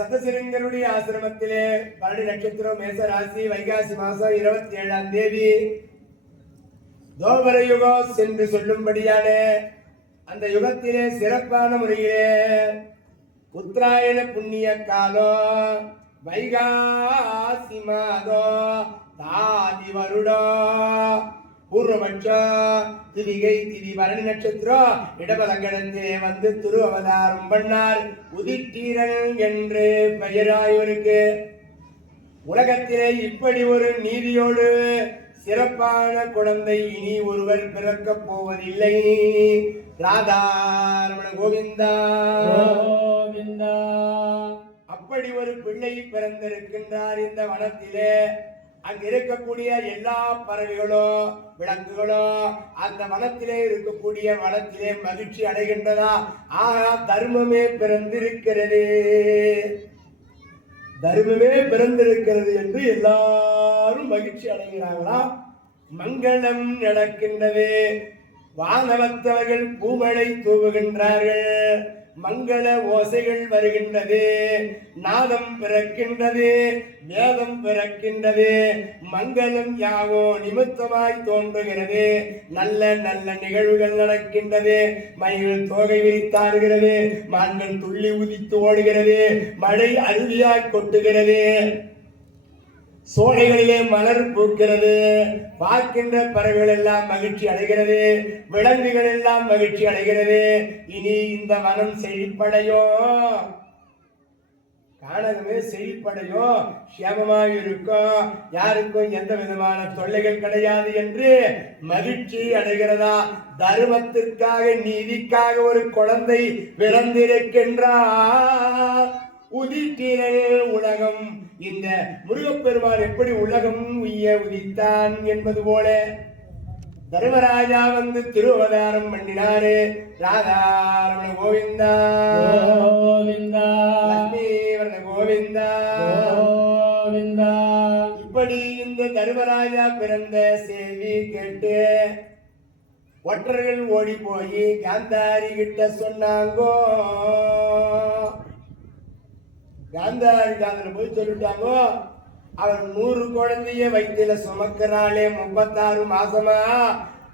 சதசிரங்கருடைய ஆசிரமத்திலே பரணி நட்சத்திரம் மேச ராசி வைகாசி மாசம் 27ஆம் தேதி தோபர யுகம் சென்று சொல்லும்படியான அந்த யுகத்திலே சிறப்பான முறையிலே உத்தராயண புண்ணிய காலம் வைகாசி மாதம் தாதி வருடம் பூர்வபட்ச திதிகை திதி பரணி நட்சத்திரம் இடபலங்கடத்திலே வந்து திரு அவதாரம் பண்ணார் உதித்தீரன் என்று பெயராயவருக்கு. உலகத்திலே இப்படி ஒரு நீதியோடு சிறப்பான குழந்தை இனி ஒருவர் பிறக்கப் போவதில்லை. ராதாரமண கோவிந்தா கோவிந்தா. அப்படி ஒரு பிள்ளை பிறந்திருக்கின்றார் இந்த வனத்திலே. அங்க இருக்கக்கூடிய எல்லா பறவைகளும் விலங்குகளும் அந்த வனத்திலே இருக்கக்கூடிய வனத்திலே மகிழ்ச்சி அடைகின்றதா. ஆகா, தர்மமே பிறந்திருக்கிறது, தர்மமே பிறந்திருக்கிறது என்று எல்லாரும் மகிழ்ச்சி அடைகிறார்களா. மங்களம் நடக்கின்றது. வானவத்தவர்கள் பூமழை தூவுகின்றார்கள். மங்கள ஓசைகள் வருகின்றது. நாதம் பிறக்கின்றது, வேதம் பிறக்கின்றது. மங்களம் யாவோ நிமித்தமாய் தோன்றுகிறது. நல்ல நல்ல நிகழ்வுகள் நடக்கின்றது. மயில்கள் தோகை விரித்தாடுகிறது. மான்கள் துள்ளி உதித்து ஓடுகிறது. மழை அருவியாய் கொட்டுகிறது. சோலைகளிலே மலர் பூக்கிறது. பார்க்கின்ற பறவைகள் எல்லாம் மகிழ்ச்சி அடைகிறது. விலங்குகள் எல்லாம் மகிழ்ச்சி அடைகிறது. இனி இந்த வனம் செழிப்படையோ, காணகமே செழிப்படையோ, சேமமாக இருக்கும், யாருக்கும் எந்த விதமான தொல்லைகள் கிடையாது என்று மகிழ்ச்சி அடைகிறதா. தர்மத்திற்காக நீதிக்காக ஒரு குழந்தை பிறந்திருக்கின்றார். உதித்தீரல் உலகம். இந்த முருகப்பெருமான் எப்படி உலகம் உய்ய உதித்தான் என்பது போல தர்மராஜா வந்து திருவதாரம் பண்ணினாரு. ராதாரமண கோவிந்தா கோவிந்தா, லட்சுமிவரண கோவிந்தா கோவிந்தா. இப்படி இந்த தர்மராஜா பிறந்த செய்தி கேட்டு ஒற்றர்கள் ஓடி போய் காந்தாரி கிட்ட சொன்னாங்கோ. காந்தாரி காதல போய் சொல்லிட்டாங்கோ, அவர் 100 குழந்தைய வயிற்றுல சுமக்கிறாளே, 36 மாசமா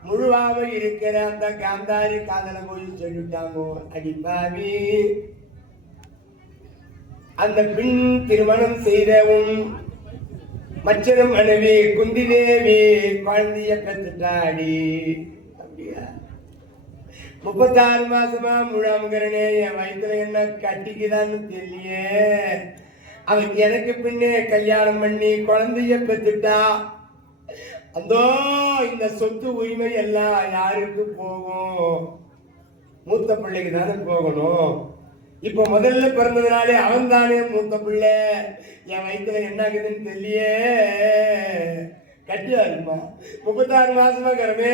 முழுவாம இருக்கிற அந்த காந்தாரி காதல போய் சொல்லிட்டாங்கோ. அடிப்பாவி, அந்த பின் திருமணம் செய்தவும் மற்றொரு மனைவி குந்தி தேவி குழந்தைய பெற்றுட்டாடி. 36 மாசமா முழாமுகிறனே, என் வயிற்றுல என்ன கட்டிக்குதான்னு தெரியலையே. அவனுக்கு எனக்கு பின்னே கல்யாணம் பண்ணி குழந்தைய பெற்றுட்டா. அந்தோ இந்த சொத்து உரிமை எல்லாம் யாருக்கு போகும்? மூத்த பிள்ளைக்கு தானே போகணும். இப்ப முதல்ல பிறந்ததுனாலே அவன் தானே மூத்த பிள்ளை. என் வயிற்றுல என்ன ஆகுதுன்னு தெரியலையே. கட்டியா இருக்குமா? 36 மாசமா இருக்கிறமே,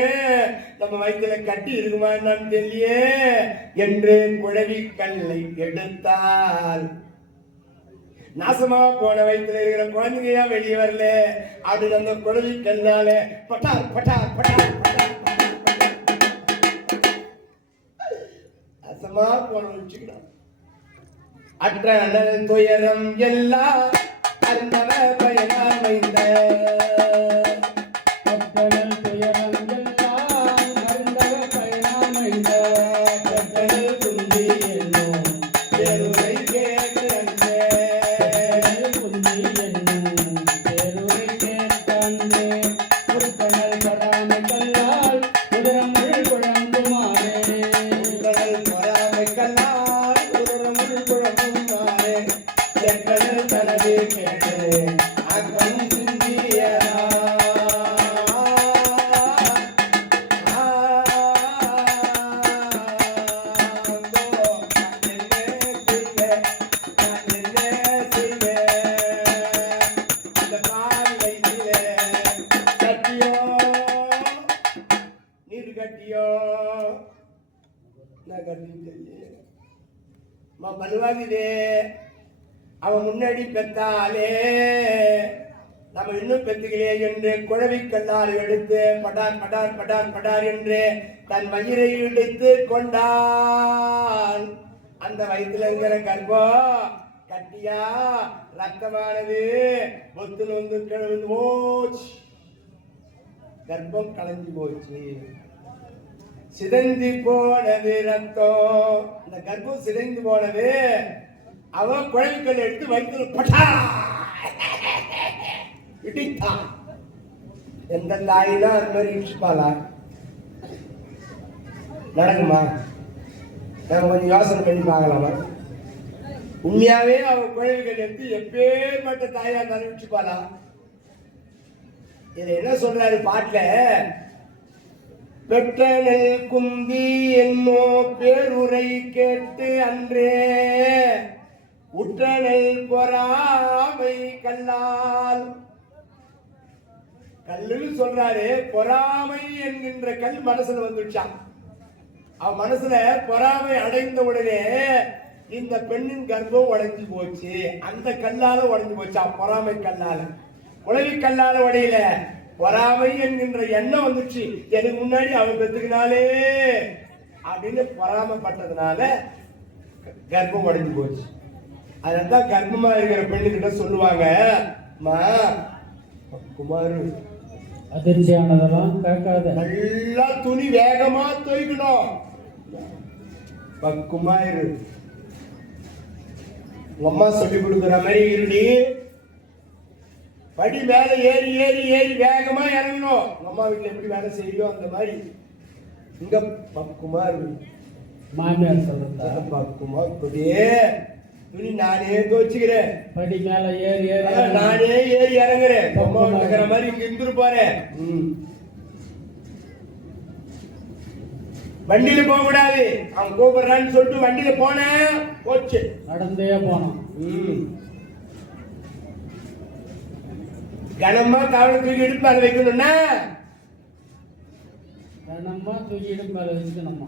நம்ம வயிற்றுல கட்டி இருக்குமா என்னன்னு தெரியலையே என்று குழவி கல்லை எடுத்தால் நாசமா போன வயிற்றுல இருக்கிற குழந்தையா வெளியே வரல. அப்படி அந்த குழவி கல்லால பட்டார் பட்டார் பட்டார் பட்டார் நாசமா போன வச்சுக்கிறான். அற்ற துயரம் எல்லாம் அருந்தவ பயனாமைந்த எக்கடல் தனது கேட்டு அக்கண் சிந்தியதா பலுவாகுதே அவன் முன்னாடி பெத்தாலே நம்ம இன்னும் பெத்துக்கலையே என்று குழவிக்கல்லால் எடுத்து படார் படார் படார் படார் என்று தன் வயிறை இடித்து கொண்டான். அந்த வயிற்றுல இருக்கிற கர்ப்பம் கட்டியா ரத்தமானது ஒத்து வந்து கிழந்து போச்சு. கர்ப்பம் கலைஞ்சு போச்சு, சிதைந்து போனது ரத்தம். இந்த கர்ப்பம் சிதைந்து போனது. அவன் குழந்தைகள் எடுத்து வைத்து பட்டா இடித்தான். எந்த தாயினா அது மாதிரி இடிச்சுப்பாளா? நடக்குமா? நம்ம கொஞ்சம் யோசனை பண்ணி பார்க்கலாமா? உண்மையாவே அவன் குழந்தைகள் எடுத்து எப்பேற்பட்ட தாயா இருந்தாலும் இடிச்சுப்பாளா? இதை என்ன சொல்றாரு பாட்டுல? பெற்றனல் குந்தி என்னோ பேருரை கேட்டு அன்றே உற்றனல் பொறாமை கல்லால். கல்லுன்னு சொல்றாரு. பொறாமை என்கின்ற கல் மனசுல வந்துச்சான். அவன் மனசுல பொறாமை அடைந்த உடனே இந்த பெண்ணின் கர்ப்பம் உடைஞ்சு போச்சு. அந்த கல்லால உடைஞ்சு போச்சா? பொறாமை கல்லால. உளவி கல்லால உடையில பொறாமை என்கின்ற எண்ணம் வந்துச்சு. எனக்கு முன்னாடி அவன் பெத்துக்கினாலே அப்படின்னு பொறாமப்பட்டதுனால கர்ப்பம் உடைஞ்சு போச்சு. அதான் கர்ப்பமா இருக்கிற பெண்ணுகிட்ட சொல்லுவாங்க, குமாரு அதிர்ச்சியானதெல்லாம் கேட்காத, நல்லா துணி வேகமா துவைக்கணும், பக்குமா இரு. அம்மா சொல்லி கொடுக்குற மாதிரி இருடி. படி மேல ஏறி ஏறி ஏறி வேகமா இறங்கணும். அம்மா வீட்டுல எப்படி வேலை செய்யும் அந்த மாதிரி இங்க பக்குமா இருக்கு. மாமியார் சொல்றதா? பக்குமா இப்படியே துணி நானே துவச்சுக்கிறேன். படி மேல ஏறி ஏறி நானே ஏறி இறங்குறேன். அம்மா இருக்கிற மாதிரி இங்க இருந்துட்டு போறேன். வண்டியில போக கூடாது. அவன் கூப்பிடுறான்னு சொல்லிட்டு வண்டியில போனேன், போச்சு. நடந்தே போனோம். கனமா கவலை தூக்கி இடுப்பு மேல வைக்கணும்னா கனமா தூக்கி இடுப்பு மேல வச்சுக்கணுமா?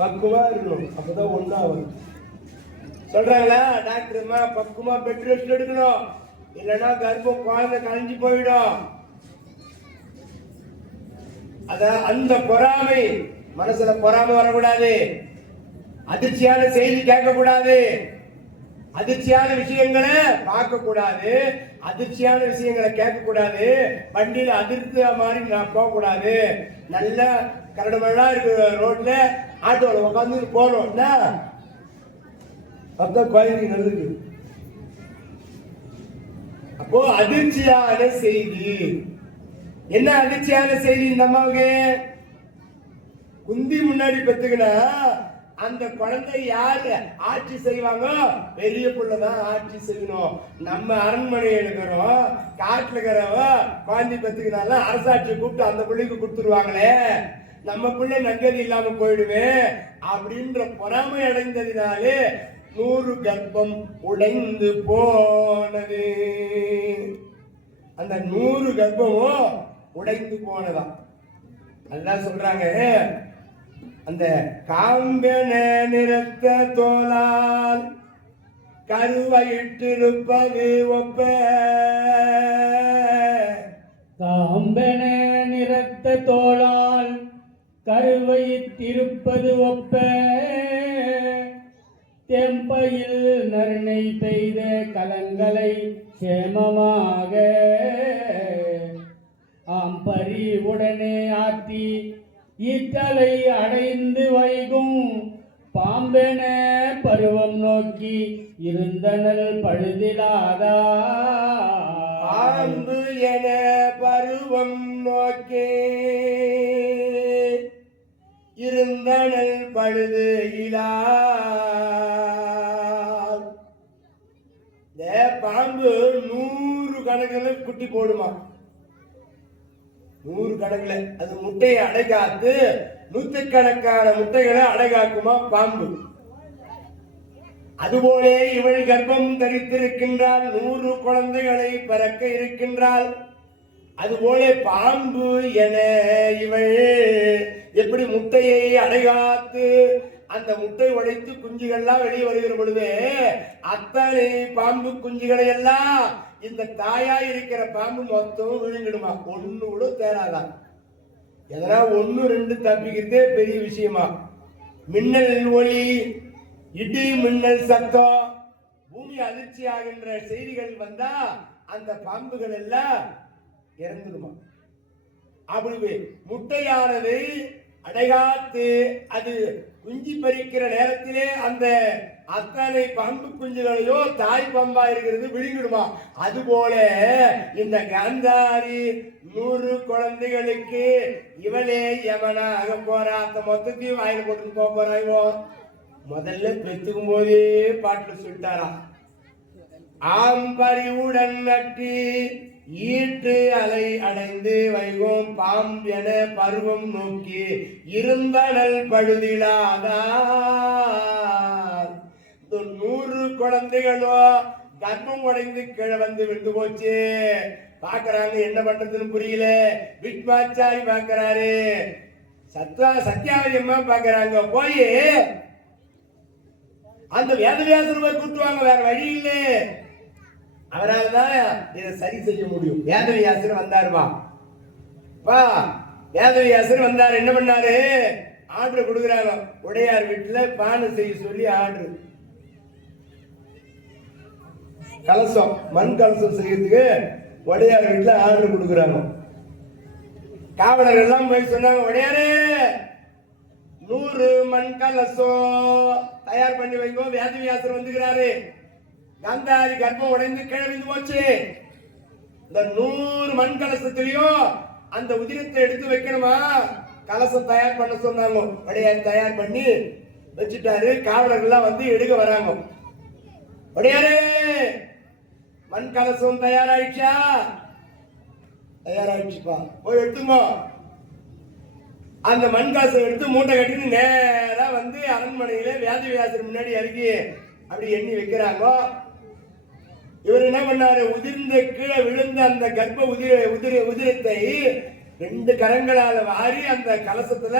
பக்குவமா இருக்கணும். அப்பதான் ஒண்ணாவது சொல்றாங்களா டாக்டர்மா? பக்குவமா பெட் ரெஸ்ட் எடுக்கணும், இல்லைன்னா கர்ப்பம் குழந்தை கலைஞ்சு போயிடும். அத அந்த பொறாமை மனசுல பொறாமை வரக்கூடாது. அதிர்ச்சியான செய்தி கேட்க கூடாது. அதிர்ச்சியான விஷயங்களை பார்க்க கூடாது. அதிர்ச்சியான விஷயங்களை கேட்க கூடாது. வண்டியில அதிர்த்த மாதிரி நான் போக கூடாது. நல்ல கரடுமழா இருக்கு ரோட்ல ஆட்டோல உட்காந்து போறோம். அப்பதான் குழந்தைக்கு நல்லது. அப்போ அதிர்ச்சியான செய்தி என்ன? அதிர்ச்சியான செய்தி இந்த அம்மாவுக்கு குந்தி முன்னாடி பெத்துக்கினா அந்த குழந்தை யாரு ஆட்சி செய்வாங்க? பெரிய புள்ளதான் ஆட்சி செய்யணும். நம்ம அரண்மனை இருக்கிறோம், காட்டுல இருக்கிறவ குழந்தை பெத்துக்கினால அரசாட்சி கூப்பிட்டு அந்த பிள்ளைக்கு கொடுத்துருவாங்களே, நம்ம பிள்ளை நங்கதி இல்லாம போயிடுவே அப்படின்ற பொறாமை அடைந்ததினாலே 100 கர்ப்பம் உடைந்து போனது. அந்த 100 கர்ப்பமும் உடைந்து போனதா அதான் சொல்றாங்க. அந்த காம்பென நிறத்த தோலால் கருவயிற்றிருப்பது ஒப்ப. காம்பென நிறத்த தோளால் கருவயிற்றிருப்பது ஒப்ப. தெம்பையில் நறுணை பெய்த கலங்களை சேமமாக ஆம்பரி உடனே ஆற்றி ஈத்தலை அடைந்து வைகும் பாம்பென பருவம் நோக்கி இருந்தனல் பழுதிலாதா. பாம்பு என பருவம் நோக்கி இருந்தனல் பழுது இலா. இந்த பாம்பு 100 கணக்குல குட்டி போடுமா, 100 கணக்குல. அது முட்டையை அடைகாத்து 100கணக்கான முட்டைகளை அடைகாக்குமா பாம்பு. அதுபோல இவள் கர்ப்பம் தரித்திருக்கின்றாள், 100 குழந்தைகளை பிறக்க இருக்கின்றாள். அதுபோல பாம்பு என இவள் எப்படி முட்டையை அடைகாத்து அந்த முட்டை உடைத்து குஞ்சுகள்லாம் வெளியே வருகிற பொழுது அத்தனை பாம்பு குஞ்சுகளை எல்லாம் இந்த தாயா இருக்கிற பாம்பு மொத்தம் விழுங்கிடுமா, ஒண்ணு கூட தேராதான். எதனா 1-2 தப்பிக்கிறதே பெரிய விஷயமா. மின்னல் ஒளி, இடி மின்னல் சத்தம், பூமி அதிர்ச்சி ஆகின்ற செய்திகள் வந்தா அந்த பாம்புகள் எல்லாம் இறந்துடுமா. அப்படி முட்டையானது அடைகாத்து அது குஞ்சு பறிக்கிற நேரத்திலே அந்த அத்தனை பாம்பு குஞ்சுகளையோ தாய் பாம்பா இருக்கிறது விழுங்கிடுமா. அதுபோல இந்த காந்தாரி 100 குழந்தைகளுக்கு இவளே யமனாக போறா. அந்த மொத்தத்தையும் வாயில போட்டு போறாயோ. முதல்ல பெத்துக்கும் போதே பாட்டுல சொல்லிட்டாரா, ஆம்பறிவுடன் நட்டி ஈட்டு அலை அடைந்து வைகும் பாம்பென பருவம் நோக்கி இருந்தனல் பழுதிலாதார். 100 குழந்தைகளோ கர்ப்பம் உடைந்து கீழே வந்து விட்டு போச்சு. பாக்குறாங்க, என்ன பண்றதுன்னு புரியல. விட்மாச்சாரி பாக்குறாரு, சத்யாவதி அம்மா பாக்குறாங்க. போய் அந்த வேதவியாசர் போய் கூட்டுவாங்க, வேற வழி இல்லை. அவரால் தான் இதை சரி செய்ய முடியும். வேதவியாசர் வந்தாருமா, வேதவியாசர் வந்தார். என்ன பண்ணாரு, ஆர்டர் கொடுக்குறாங்க. உடையார் வீட்டுல பானை செய்ய சொல்லி ஆர்டர். கலசம், மண் கலசம் செய்யறதுக்கு உடையார் வீட்டுல ஆர்டர் கொடுக்குறாங்க. காவலர் எல்லாம் போய் சொன்னாங்க, உடையாரு 100 மண் கலசம் தயார் பண்ணி வைங்கோ, வேதவியாசர் வந்துக்கிறாரு. காந்தாரி கர்ப்பம் உடைந்து கிழவிந்து போச்சு. இந்த 100 மண் கலசத்திலையும் அந்த உதிரத்தை எடுத்து வைக்கணுமா. கலசம் தயார் பண்ண சொன்னாங்க. உடையார் தயார் பண்ணி வச்சுட்டாரு. காவலர்கள்லாம் வந்து எடுக்க வராங்க. உடையாரு மண் கலசம் தயாராயிடுச்சா? தயாராயிடுச்சுப்பா, போய் எடுத்துங்கோ. அந்த மண் கலசம் எடுத்து மூட்டை கட்டின்னு நேரா வந்து அரண்மனையில வேதவியாசர் முன்னாடி இறக்கி அப்படி எண்ணி வைக்கிறாங்க. இவர் என்ன பண்ணாரு, உதிர்ந்த கீழே விழுந்த அந்த கர்ப்ப உதிரத்தை 2 கரங்களால வாரி அந்த கலசத்துல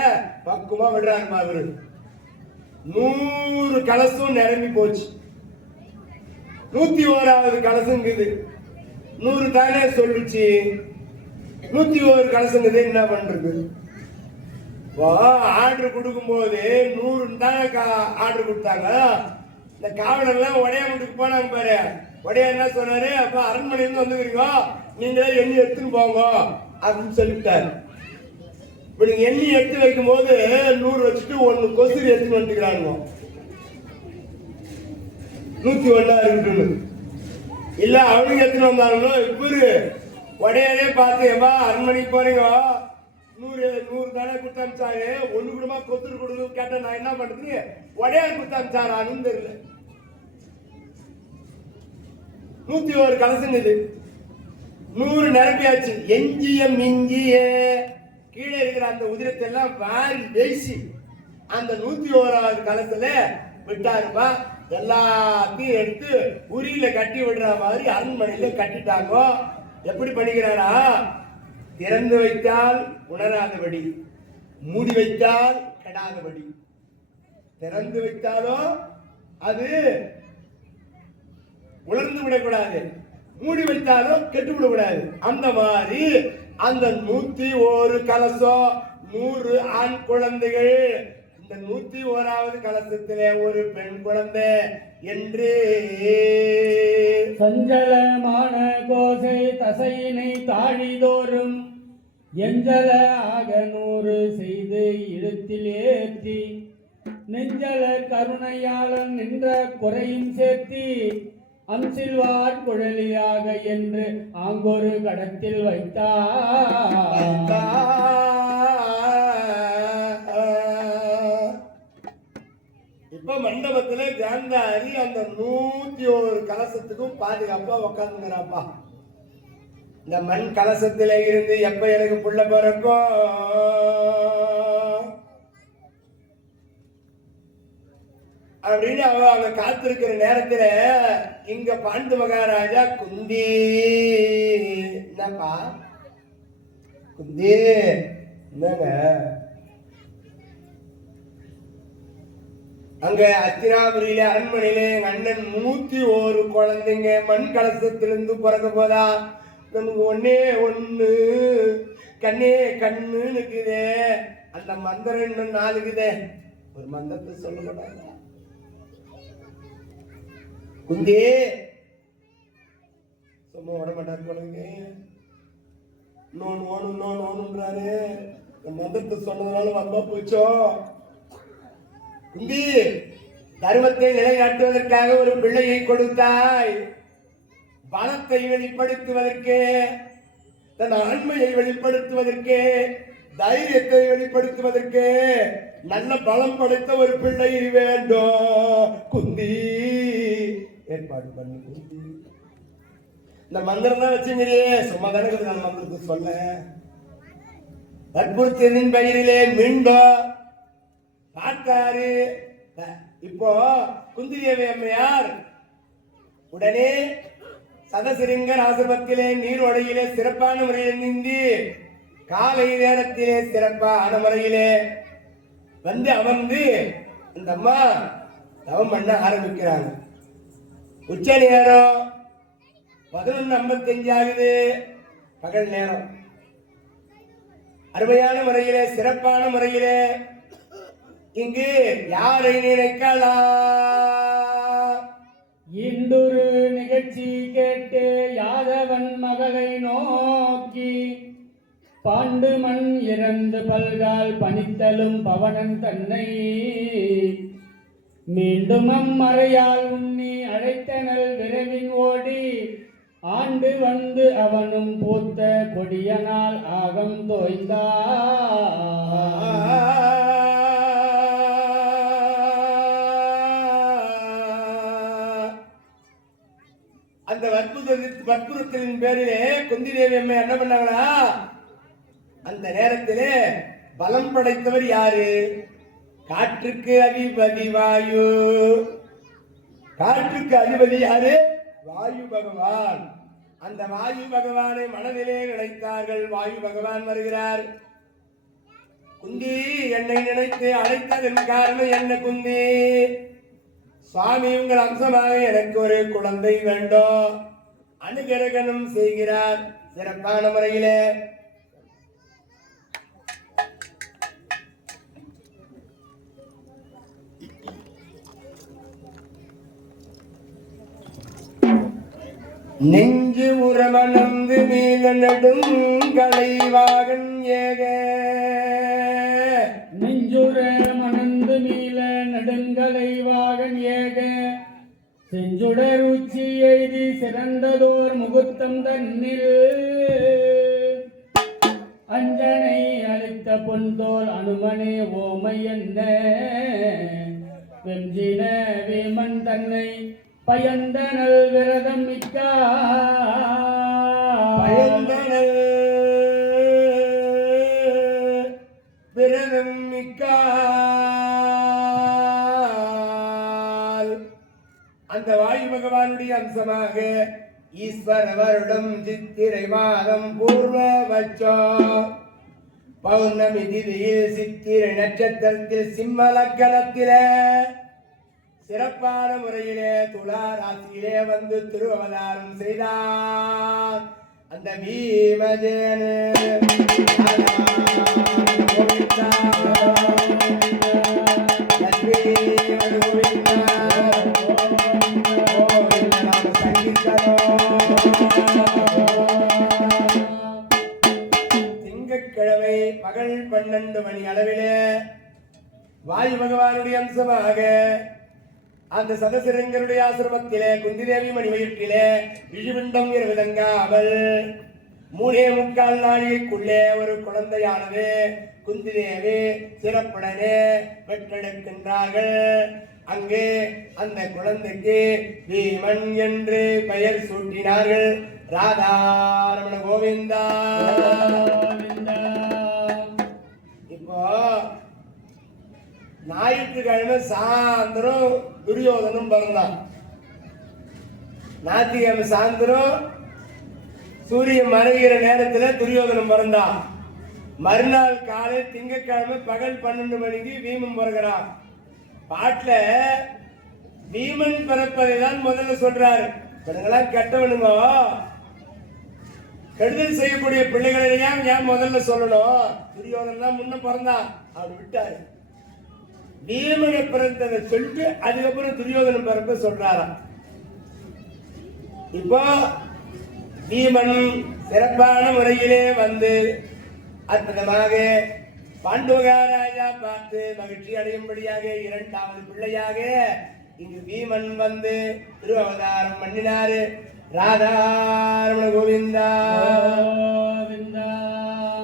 பக்குவமா விடுறாருமா. அவரு 100 கலசம் நிரம்பி போச்சு. 101வது கலசங்குது. 100 தானே சொல்லுச்சு, 101 கலசங்குது. என்ன பண்றது? ஆர்டர் கொடுக்கும் போது 100 தானே ஆர்டர் கொடுத்தாங்க. இந்த காவலர்லாம் உடைய வீட்டுக்கு போனாங்க பாரு. உடைய என்ன சொன்னாரு, அப்ப அரண்மனையிலிருந்து வந்துக்கிறீங்க, நீங்களே எண்ணி எடுத்துன்னு போங்க அப்படின்னு சொல்லிட்டாரு. இப்ப நீங்க எண்ணி எடுத்து வைக்கும் போது 100 வச்சுட்டு 1 கொசுறு எடுத்துன்னு வந்துக்கிறாங்க. 101 இருக்குன்னு இல்ல அவனுக்கு எடுத்துன்னு வந்தாங்களோ. இவரு உடையாரே பார்த்து, ஏப்பா அரண்மனைக்கு போறீங்க, 100 தானே கொடுத்தாமிச்சாரு, 1 கூடமா கொத்துரு கொடுங்க கேட்ட நான் என்ன பண்றது, உடையார் கொடுத்தாமிச்சாரான்னு தெரியல. 101 கலசம் இது. 100 நிரப்பியாச்சு. எஞ்சிய மிஞ்சிய கீழே இருக்கிற அந்த உதிரத்தை எல்லாம் வாரி பேசி அந்த 101வது கலசத்துல விட்டாருப்பா. எல்லாத்தையும் எடுத்து உரியில கட்டி விடுற மாதிரி அரண்மனையில கட்டிட்டாங்க. எப்படி பண்ணிக்கிறாரா, திறந்து வைத்தால் உணராதபடி, மூடி வைத்தால் கெடாதபடி. திறந்து வைத்தாலும் அது உலர்ந்து விடக்கூடாது, மூடி வைத்தாலும் கெட்டு விடக்கூடாது. அந்த மாதிரி அந்த 101 கலசம் 100 ஆண் குழந்தைகள். இந்த 101வது கலசத்திலே ஒரு பெண் குழந்தை என்று சஞ்சலமான கோசை தசையினை தாழிதோறும் எஞ்சல ஆக 100 செய்து இழுத்தில் ஏற்றி நெஞ்சல கருணையாளன் நின்ற குறையும் சேர்த்தி அம்சில்வார் குழலியாக என்று ஆங்கொரு கடத்தில் வைத்தார். இப்ப இப்ப மண்டபத்துல காந்தாரி அந்த 101 கலசத்துக்கும் பாதுகாப்பா உக்காந்துங்கிறாப்பா. இந்த மண் கலசத்துல இருந்து எப்ப எனக்கு புள்ள பிறக்கும் அப்படின்னு அவ காத்திருக்கிற நேரத்துல இங்க பாண்டு மகாராஜா குந்தி என்னப்பா குந்தி என்னங்க அங்க அத்தினாபுரியில அரண்மனையில எங்க அண்ணன் 101 குழந்தைங்க மண் கலசத்திலிருந்து பிறக்க போதா. நமக்கு ஒன்னே ஒண்ணு கண்ணே கண்ணு இருக்குதே. அந்த மந்திரம் இன்னும் 4 இருக்குதே. ஒரு மந்திரத்தை சொல்ல மாட்டாங்க குந்தி சும்மா விட மாட்டாரு போலங்க. நோன்றாரு. மந்திரத்தை சொன்னதுனால வம்பா போச்சோ. குந்தி தர்மத்தை நிலைநாட்டுவதற்காக ஒரு பிள்ளையை கொடுத்தாய். பலத்தை வெளிப்படுத்துவதற்கு, தன் ஆண்மையை வெளிப்படுத்துவதற்கு, தைரியத்தை வெளிப்படுத்துவதற்கு நல்ல பலம் படைத்த ஒரு பிள்ளை வேண்டும் குந்தி. ஏற்பாடு பண்ணி குந்தி. இந்த மந்திரம் தான் வச்சுங்கிறியே சும்மா தானே நான் மந்திரத்தை சொல்ல. வற்புறுத்தின் பெயரிலே மீண்டும் பார்த்தாரு. இப்போ குந்தி தேவி அம்மையார் உடனே சதசிருங்கர் ஆசிரமத்திலே நீரோடையிலே சிறப்பான முறையில் நீந்தி காலை நேரத்திலே சிறப்பான முறையிலே வந்து அமர்ந்து இந்த அம்மா தவம் பண்ண ஆரம்பிக்கிறாங்க. உச்ச நேரம் 11:55 ஆகுது. பகல் நேரம். அருமையான முறையிலே சிறப்பான முறையிலே இங்கு யாரை நினைக்கலாம்? இன்றொரு நிகழ்ச்சி கேட்டு யாதவன் மகளை நோக்கி பாண்டு மண் இறந்து பல்கால் பணித்தலும் பவனன் தன்னை மீண்டும் அம்மறையால் உண்ணி அழைத்தனல் விரைவின் ஓடி ஆண்டு வந்து அவனும் பூத்த கொடியனால் ஆகம் தோய்ந்தார். அந்த வற்புறுத்தலின் பேரிலே குந்தி தேவி அம்மை என்ன பண்ணாங்களா? அந்த நேரத்திலே பலம் படைத்தவர் யாரு? காற்றுக்கு அதிபதி வாயு. காற்றுக்கு அதிபதி யாரு? வாயு பகவான். அந்த வாயு பகவானை மனதிலே நினைத்தார்கள். வாயு பகவான் வருகிறார். குந்தி என்னை நினைத்து அழைத்ததன் காரணம் என்ன குந்தி? சுவாமி உங்கள் அம்சமாக எனக்கு ஒரு குழந்தை வேண்டும். அனுகிரகணம் செய்கிறார் சிறப்பான முறையிலே. நெஞ்சு உறவனந்து மீள நெடும் கலைவாகன் ஏக. நெஞ்சுர மணந்து மீள நெடுங்கலைவாகன் ஏக செஞ்சுடர் உச்சி எய்தி சிறந்ததோர் முகூர்த்தம் தன்னில் அஞ்சனை அளித்த பொன்தோல் அனுமனே ஓமை என்ன வெஞ்சின வீமன் தன்னை பயந்தனல் விரதம் மிக்கா. பயந்தனல் விரதம் மிக்கால். அந்த வாயு பகவானுடைய அம்சமாக ஈஸ்வர வருடம் சித்திரை மாதம் பூர்வபட்சம் பௌர்ணமி திதியில் சித்திரை நட்சத்திரத்தில் சிம்ம லக்கணத்தில சிறப்பான முறையிலே துலா ராசியிலே வந்து திருவவதாரம் செய்தார். அந்த பீமஜேனு திங்கட்கிழமை பகல் 12 மணி அளவிலே வாயு பகவானுடைய அம்சமாக அந்த சதசிரங்கருடைய ஆசிரமத்திலே குந்தி தேவி மணி வயிற்றிலே ரிஷிபிண்டம் விதங்காமல் 3.25 நாளைக்குள்ளே ஒரு குழந்தையானது குந்தி தேவி சிறப்புடனே பெற்றெடுக்கின்றார்கள். அங்கே அந்த குழந்தைக்கு பீமன் என்று பெயர் சூட்டினார்கள். ராதாரமண கோவிந்தா. இப்போ ஞாயிற்றுக்கிழமை சாயந்தரம் துரியோதனும் பிறந்தான். ஞாயிற்றுக்கிழமை சாயந்தரம் சூரியன் மறைகிற நேரத்துல துரியோதனம் பிறந்தான். மறுநாள் காலை திங்கட்கிழமை பகல் 12 மணிக்கு பீமன் பிறகுறான். பாட்டுல பீமன் பிறப்பதை தான் முதல்ல சொல்றாரு. இவங்கெல்லாம் கெட்டவனுங்க, கெடுதல் செய்யக்கூடிய பிள்ளைகளை ஏன் முதல்ல சொல்லணும்? துரியோதனன் தான் முன்ன பிறந்தான், அப்படி விட்டாரு. பீமனை பிறந்ததை சொல்லிட்டு அதுக்கப்புறம் துரியோதனன் பிறப்ப சொல்றாராம். இப்போ பீமன் சிறப்பான முறையிலே வந்து அற்புதமாக பாண்டுவராஜா பார்த்து மகிழ்ச்சி அடையும்படியாக 2வது பிள்ளையாக இங்கு பீமன் வந்து திருவவதாரம் பண்ணினாரு. ராதாரமண கோவிந்தா.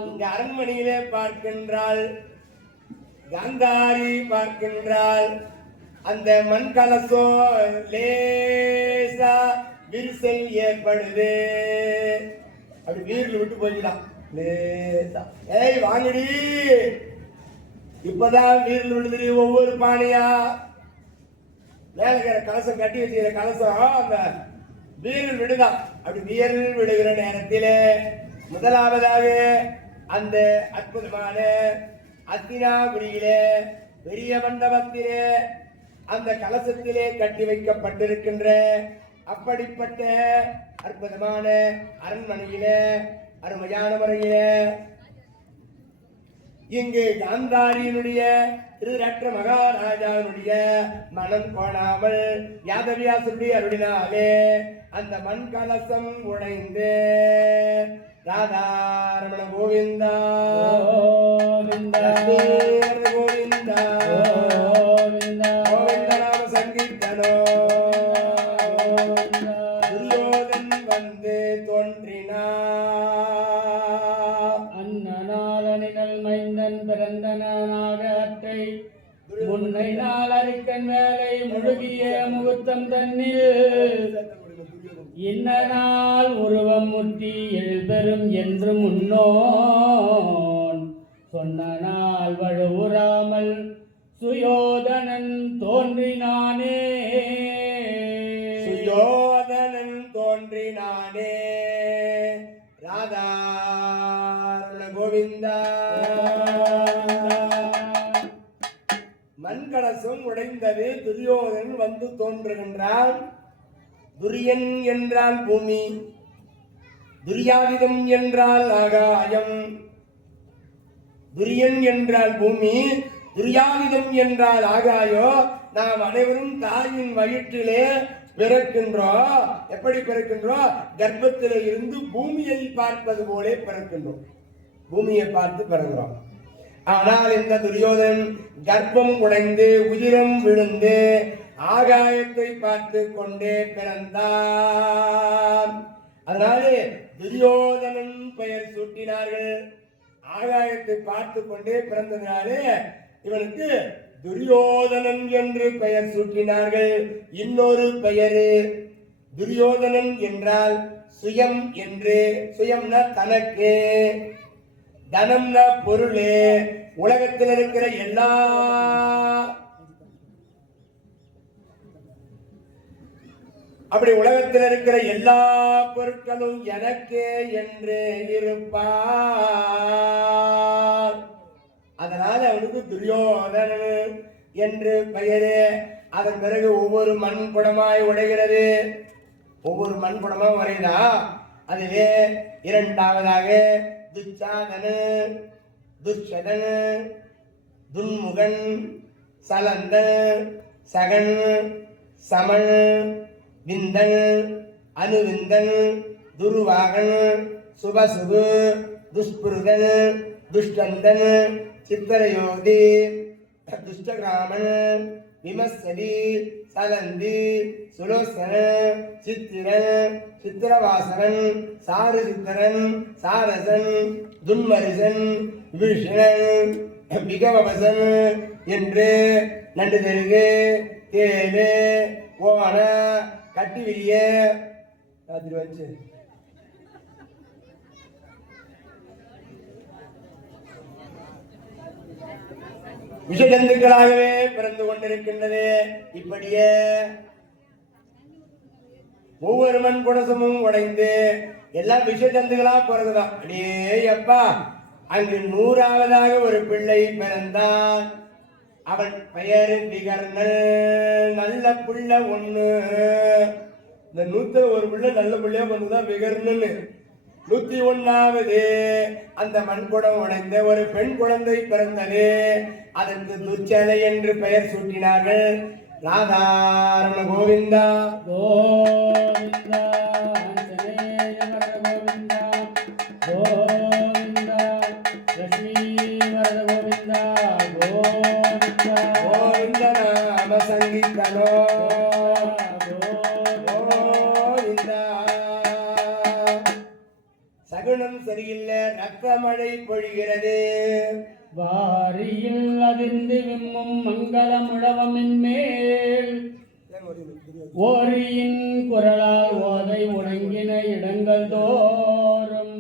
இங்க அரண்மனையிலே பார்க்கின்றாள், காந்தாரி பார்க்கின்றாள். அந்த மண் கலசம் லேசா விரிசல் ஏற்படுது. அப்படி வீரில் விட்டு போய்க்கலாம் லேசா. ஏய் வாங்கடி, இப்பதான் வீரில் விழுதுடி. ஒவ்வொரு பானையா மேல கலசம் கட்டி வச்சுக்கிற கலசம் அந்த வீரில் விடுதான். அப்படி வீரில் விடுகிற நேரத்திலே முதலாவதாக அந்த அற்புதமான அத்தினாபுரியிலே பெரிய மண்டபத்திலே அந்த கலசத்திலே கட்டி வைக்கப்பட்டிருக்கின்ற அப்படிப்பட்ட அற்புதமான அரண்மனையிலே அருமையான முறையிலே இங்கு காந்தாரியினுடைய திருரற்ற மகாராஜாவினுடைய மனம் கோணாமல் யாதவியாசுடைய அருளினாலே அந்த மண் கலசம் உடைந்து ராதாரமண கோவிந்தா கோவிந்தா கோவிந்தா கோவிந்த நாம சங்கீர்த்தனோ. துரியோதன் வந்து தோன்றினார். அண்ணனாலனிகள் மைந்தன் பிறந்தனாக அத்தை முன்னை நாள் அரிக்கன் வேலை முழுகிய முகூர்த்தம் தன்னில் இன்ன நாள் உருவம் முற்றி எழுபெறும் என்று முன்னோன் சொன்ன நாள் வழுவுறாமல் சுயோதனன் தோன்றினானே. சுயோதனன் தோன்றினானே. ராதாரமண கோவிந்தா. மண்கலசம் உடைந்தது. துரியோதனன் வந்து தோன்றுகின்றான். துரியன் என்றால் பூமி, துரியாவிதம் என்றால் ஆகாயம். துரியன் என்றால் பூமி, துரியாவிதம் என்றால் ஆகாயோ. நாம் அனைவரும் தாயின் வயிற்றிலே பிறக்கின்றோம். எப்படி பிறக்கின்றோம்? கர்ப்பத்திலே இருந்து பூமியை பார்ப்பது போல பிறக்கின்றோம். பூமியை பார்த்து பிறக்கிறோம். ஆனால் இந்த துரியோதனன் கர்ப்பம் உடைந்து உதிரம் விழுந்து ஆகாயத்தை பார்த்து கொண்டே பிறந்தான். அதனாலே துரியோதனன் பெயர் சூட்டினார்கள். ஆகாயத்தை பார்த்து கொண்டே பிறந்ததினாலே இவனுக்கு துரியோதனன் என்று பெயர் சூட்டினார்கள். இன்னொரு பெயரு துரியோதனன் என்றால் சுயம் என்று. சுயம்னா தனக்கு, தனம்னா பொருளே. உலகத்தில் இருக்கிற எல்லா அப்படி உலகத்தில் இருக்கிற எல்லா பொருட்களும் எனக்கே என்று இருப்பார். அதனால அவனுக்கு துரியோதனன் என்று பெயரு. அதன் பிறகு ஒவ்வொரு மண் குடமாய் உடைகிறது. ஒவ்வொரு மண் குடமா உடையதா. அதிலே 2வதாக துச்சாதனன், துஷ்யதன், துன்முகன், சலந்தன், சகன், சமன், விந்தன், அனுவிந்தன், துருவாகன், சுபசுபு, துஷ்புருதன், துஷ்டந்தன், சித்திரயோதி, துஷ்டகிராமன், விமஸ்ஸதி, சலந்தி, சுலோசனன், சித்திரன், சித்திரவாசகன், சாருசித்திரன், சாரசன், துன்மரிசன், விபீஷணன், விகவபசன் என்று நண்டு தெருகு தேனு ஓன கட்டி விரிய ராத்திரி வச்சு விஷஜந்துக்களாகவே பிறந்து கொண்டிருக்கின்றது. இப்படியே ஒவ்வொரு மண் குடசமும் உடைந்து எல்லாம் விஷஜந்துகளா பிறகுதான். அடே அப்பா, அங்கு 100ஆவதாக ஒரு பிள்ளை பிறந்தான். அவன் பெயர் விகர்ணன். நல்ல புள்ள ஒண்ணு. இந்த 100 ஒரு பிள்ளை நல்ல பிள்ளையா பிறந்துதான் விகர்ணன். 101வது அந்த மண்குடம் உடைந்த ஒரு பெண் குழந்தை பிறந்தது. அதற்கு துர்ச்சலை என்று பெயர் சூட்டினார்கள். ராதாரமண கோவிந்தா கோவிந்தா ஆஞ்சநேய கோவிந்தா கோவிந்தா லட்சுமி வரத கோவிந்தா கோவிந்தா கோவிந்த நாம சங்கீதனோ கோவிந்தா. சகுனம் சரியில்லை, ரத்த மழை பொழிகிறது. வாரியில் அதிர்ந்து விம்மும் மங்களம் உழவமின் மேல் ஓரியின் குரலால் ஓதை உணங்கின இடங்கள் தோறும்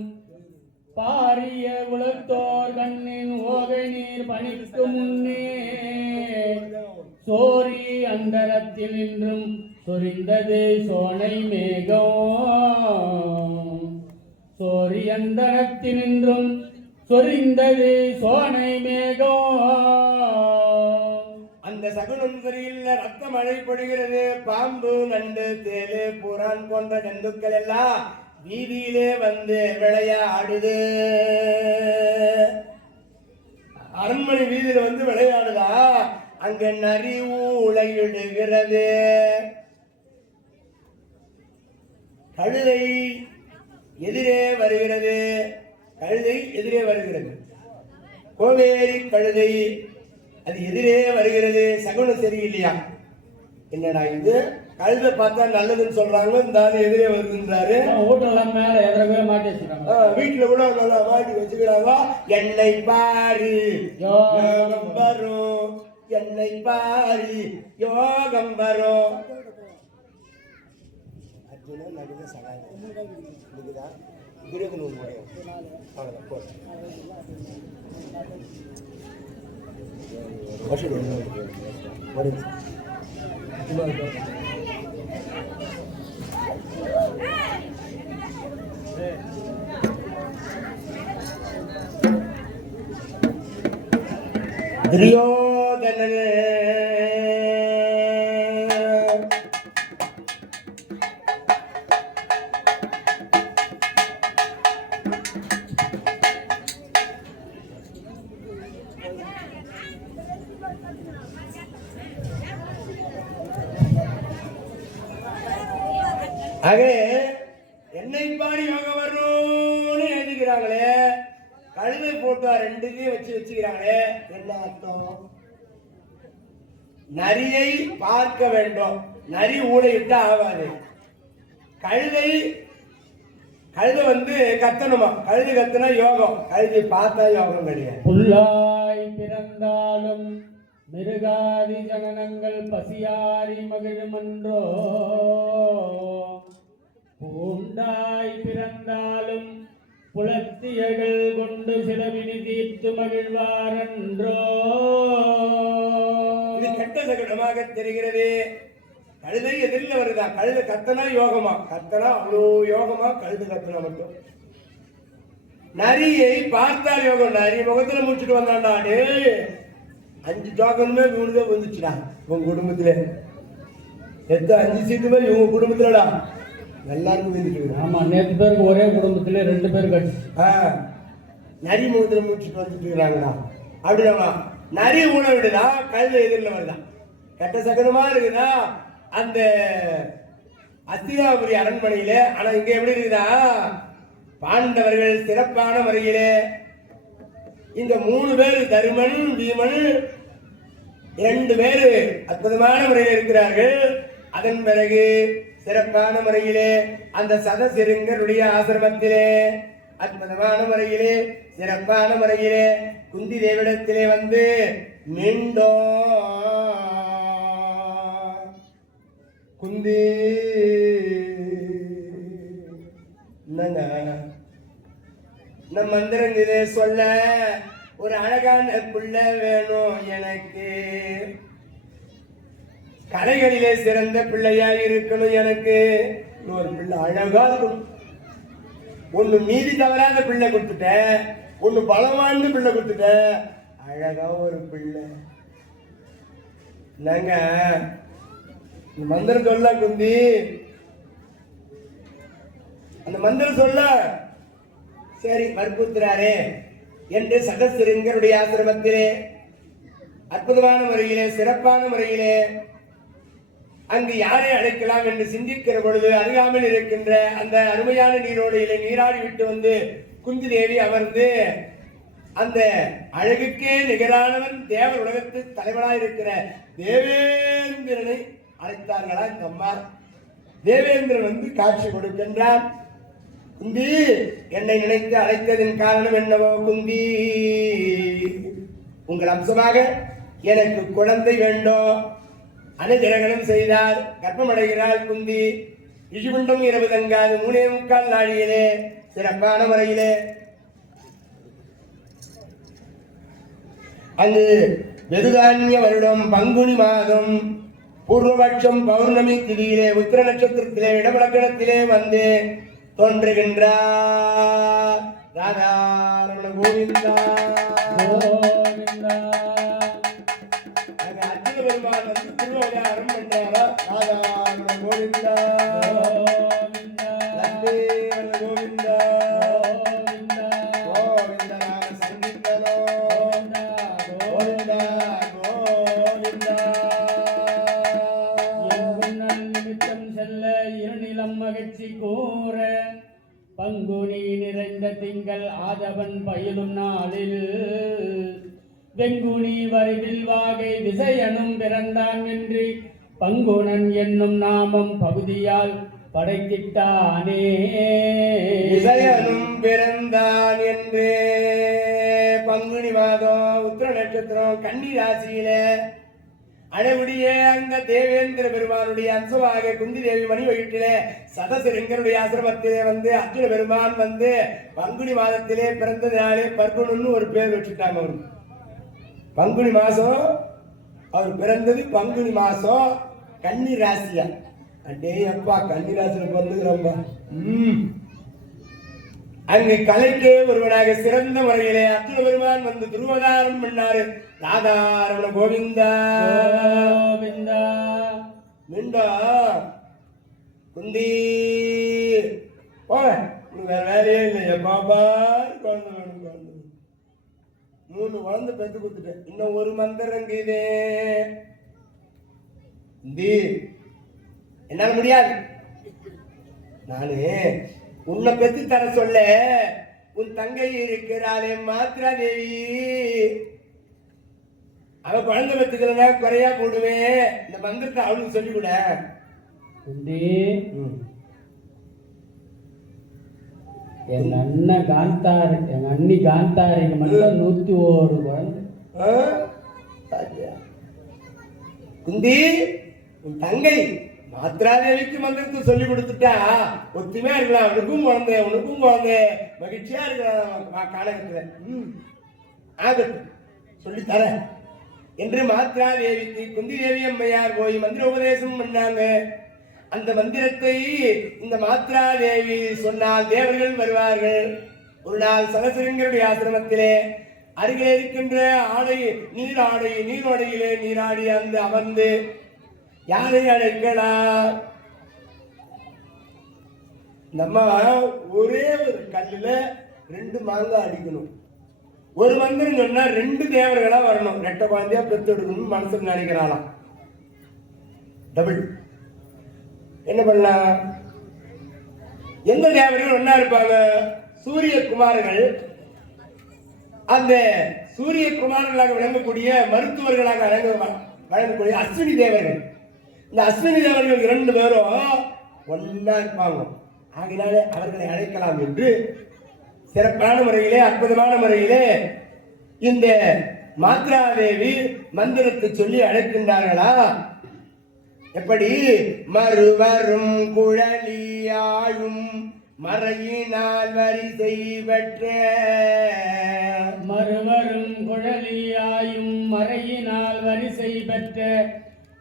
பாரிய உலத்தோர் கண்ணின் ஓகை நீர் பணிக்கு முன்னே சோரி அந்தரத்தில் இன்றும் சொரிந்தது சோனை மேகம். சோரி அந்தரத்தில் இன்றும் சொரிந்தது சோனை மேகம். அந்த சகுனம் சரியில்ல, ரத்த மழை பொழிகிறது. பாம்பு நண்டு தேலு புறான் போன்ற ஜந்துக்கள் எல்லாம் வீதியிலே வந்து விளையாடுது. அரண்மனை வீதியில வந்து விளையாடுதா. அங்க நரி ஊளையிடுகிறது. கழுதை எதிரே வருகிறது. கழுதை எதிரே வருகிறது. கோவேரி கழுதை அது எதிரே வருகிறது. சகுனம் சரியில்லையா? என்னடா இது, கழுதை பார்த்தா நல்லதுன்னு சொல்றாங்க, இந்த ஆளு எதிரே வருதுன்றாரு. வீட்டுல மேல எதிரவே மாட்டி வச்சுக்கிறாங்க. வீட்டுல கூட நல்லா மாட்டி வச்சுக்கிறாங்க. என்னை பாரு யோகம் வரும், என்னை பாரு யோகம் வரும். அர்ஜுனா நடுவே சகாயம் இதுதான் துரியோதன முடியும். அவ்வளோதான் போதும். துரியோதனன் ஆகவே என்னை பாடி யோகம் வரணும்னு எழுதிக்கிறாங்களே. கழுதை போட்டோ 2த்தையும் வச்சுக்கிறாங்களே. என்ன அர்த்தம்? நரியை பார்க்க வேண்டும். நரி ஊழையிட்டா ஆகாது. கழுதை வந்து கத்தணுமா. கழுதை கத்துனா யோகம். கழுதை பார்த்தா யோகம் கிடையாது. புல்லாய் பிறந்தாலும் மிருகாதி ஜனனங்கள் பசியாரி மகிழுமன்றோ. பூண்டாய் பிறந்தாலும் புலத்தியர்கள் கொண்டு சிலவினி தீர்த்து மகிழ்வாரன்றோ. இது கெட்ட சகுனமாக தெரிகிறது. கழுதை எதிரில் வருதா. கழுதை கத்தனா யோகமா. கத்தனா அவ்வளோ யோகமா. கழுதை கத்தனா மட்டும். நரியை பார்த்தால் யோகம். நரி முகத்துல முடிச்சுட்டு வந்தாண்டா. 5 டோக்கனுமே 3 தான் வந்துச்சுடா உங்க குடும்பத்துல. 5 சீட்டுமே இவங்க குடும்பத்துலடா எல்லாருக்கும் வந்துட்டு. ஆமா, நேற்று பேருக்கு ஒரே குடும்பத்துல 2 பேர் கட்சி. நரி முகத்துல முடிச்சுட்டு வந்துட்டு இருக்கிறாங்கடா. அப்படின்னா நரி ஊன விடுதா. கழுதை எதிரில் வருதான். கெட்ட சகனமா இருக்குதா அந்த அஸ்தினாபுரி அரண்மனையில. ஆனா இங்க எப்படி இருக்குதா, பாண்டவர்கள் சிறப்பான முறையிலே இந்த 3 பேர் தருமன் பீமன் 2 பேர் அற்புதமான முறையில் இருக்கிறார்கள். அதன் பிறகு சிறப்பான முறையிலே அந்த சதசிருங்கருடைய ஆசிரமத்திலே அற்புதமான முறையிலே சிறப்பான முறையிலே குந்தி தேவிடத்திலே வந்து மீண்டோம். குந்தி என்னங்க இந்த மந்திரங்களே சொல்ல ஒரு அழகான பிள்ளை வேணும் எனக்கு, கலைகளிலே சிறந்த பிள்ளையா இருக்கணும் எனக்கு. ஒரு பிள்ளை அழகா இருக்கணும். ஒண்ணு மீறி தவறாத பிள்ளை கொடுத்துட்ட, ஒண்ணு பலவாழ்ந்து பிள்ளை கொடுத்துட்ட, அழகா ஒரு பிள்ளை. என்னங்க மந்திரம் சொல்ல குந்தி, அந்த மந்திரம் சொல்ல சரி வற்புறுத்துறாரே என்று சகசிரங்கருடைய ஆசிரமத்திலே அற்புதமான முறையிலே சிறப்பான முறையிலே அங்கு யாரை அழைக்கலாம் என்று சிந்திக்கிற பொழுது அருகாமல் இருக்கின்ற அந்த அருமையான நீரோடையிலே நீராடி விட்டு வந்து குந்தி தேவி அமர்ந்து அந்த அழகுக்கே நிகரானவன் தேவர் உலகத்து தலைவனாய் இருக்கிற தேவேந்திரனை அழைத்தார்களா இந்த அம்மா. தேவேந்திரன் வந்து காட்சி கொடுக்கின்றான். குந்தி, என்னை நினைத்து அழைத்ததின் காரணம் என்னவோ குந்தி, உங்கள் அம்சமாக எனக்கு குழந்தை வேண்டும். அனுகிரகணம் செய்தார். கர்ப்பமடைகிறாள் குந்தி. ரிஷிகுண்டம் இரவு தங்காது 3.25 நாழியிலே சிறப்பான முறையிலே அங்கு வெதுதானிய வருடம் பங்குனி மாதம் பூர்வபட்சம் பௌர்ணமி திதியிலே உத்திர நட்சத்திரத்திலே இடவலக்கணத்திலே வந்து தோன்றுகின்றார். ராதாரமண கோவிந்தா கோவிந்தா. அர்ஜுன பெருமாள் வந்து திருவதாரம் பண்றாரா. ராதாரமண கோவிந்தா கோவிந்தா கோவிந்தா கோவிந்த ராம சங்கீதனோ கோவிந்தா கோவிந்தா. நிமித்தம் செல்ல இருநிலம் மகிழ்ச்சி கூற பங்குனி நிறைந்த திங்கள் ஆதவன் பயிலும் நாளில் வெங்குனி வரிவில் வாகை விசயனும் பிறந்தான் என்று பங்குனன் என்னும் நாமம் பகுதியால் படைத்திட்டானே. விசயனும் பிறந்தான் என்று பங்குனி மாதம் உத்திர நட்சத்திரம் கன்னி ராசியில அழகுடைய அந்த தேவேந்திர பெருமானுடைய அம்சமாக குந்தி தேவி மணி வயிற்றிலே சதசிரங்கருடைய ஆசிரமத்திலே வந்து அர்ஜுன பெருமான் வந்து பங்குனி மாதத்திலே பிறந்ததினாலே பர்குணன்னு ஒரு பேர் வச்சுட்டாங்க. அவரு பங்குனி மாசம் அவர் பிறந்தது பங்குனி மாசம் கன்னி ராசியா. அடே அப்பா, கன்னி ராசியில பிறந்துக்கிறோம்பா. அங்கு கலைக்கே ஒருவனாக சிறந்த முறையிலே அர்ஜுன பெருமான் வந்து துருவதாரம் பண்ணாரு. ராதாரமண கோவிந்தா கோவிந்தா. மீண்டா குந்தி போக வேற வேலையே இல்லை. பாபா குழந்தை வேணும், குழந்தை 3 குழந்தை பெற்று கொடுத்துட்டேன். இன்னும் ஒரு மந்திரம் இதே குந்தி, என்னால முடியாது. நானு உன்னை பெற்று தர சொல்ல உன் தங்கை இருக்கிறாளே மாத்ரா தேவி, அவ குழந்தை பெற்றுக்கலன்னா குறையா போடுவேன். இந்த மந்திரத்தை அவளுக்கு சொல்லி கூட. எங்க அண்ணன் காந்தாரு, எங்க அண்ணி காந்தாரிக்கு மட்டும் 101 குழந்தை. குந்தி, உன் தங்கை மாத்ராதேவிக்கு மந்திரத்தை சொல்லி கொடுத்துட்டா ஒத்துமையா இருக்கலாம். உனக்கும் குழந்தை, உனக்கும் குழந்தை, மகிழ்ச்சியா இருக்கலாம் காலகத்துல. ஆகட்டும், சொல்லி தர என்று மாத்ராதேவிக்கு குந்தி தேவி அம்மையார் போய் மந்திர உபதேசம் பண்ணாங்க. அந்த மந்திரத்தை இந்த மாத்ராதேவி சொன்னால் தேவர்கள் வருவார்கள். ஒரு நாள் சகசிரங்கருடைய ஆசிரமத்திலே அருகில் இருக்கின்ற நீரோடையிலே நீராடி அந்த அமர்ந்து யாரை அழைக்கலாம்? நம்ம ஒரே ஒரு கல்லுல 2 மாங்காய் அடிக்கணும். ஒரு மந்திரம் சொன்னா 2 தேவர்களா வரணும். 2 குழந்தையா பெத்து எடுக்கணும்னு மனசுல நினைக்கிறாளாம். டபுள் என்ன பண்ணலாம்? எந்த தேவர்கள் ஒன்னா இருப்பாங்க? சூரிய குமார்கள். அந்த சூரிய குமாரர்களாக விளங்கக்கூடிய மருத்துவர்களாக வழங்கக்கூடிய அஸ்வினி தேவர்கள். இந்த அஸ்வினி தேவர்கள் 2 பேரும் ஒன்னா இருப்பாங்க. ஆகினாலே அவர்களை அழைக்கலாம் என்று சிறப்பான முறையிலே அற்புதமான முறையிலே இந்த மாத்ராதேவி மந்திரத்தை சொல்லி அழைக்கின்றார்களா. எப்படி மறுவரும் குழலியாயும் மறையினால் வரிசை பெற்ற மறுவரும் குழலியாயும் மறையினால் வரிசை பெற்ற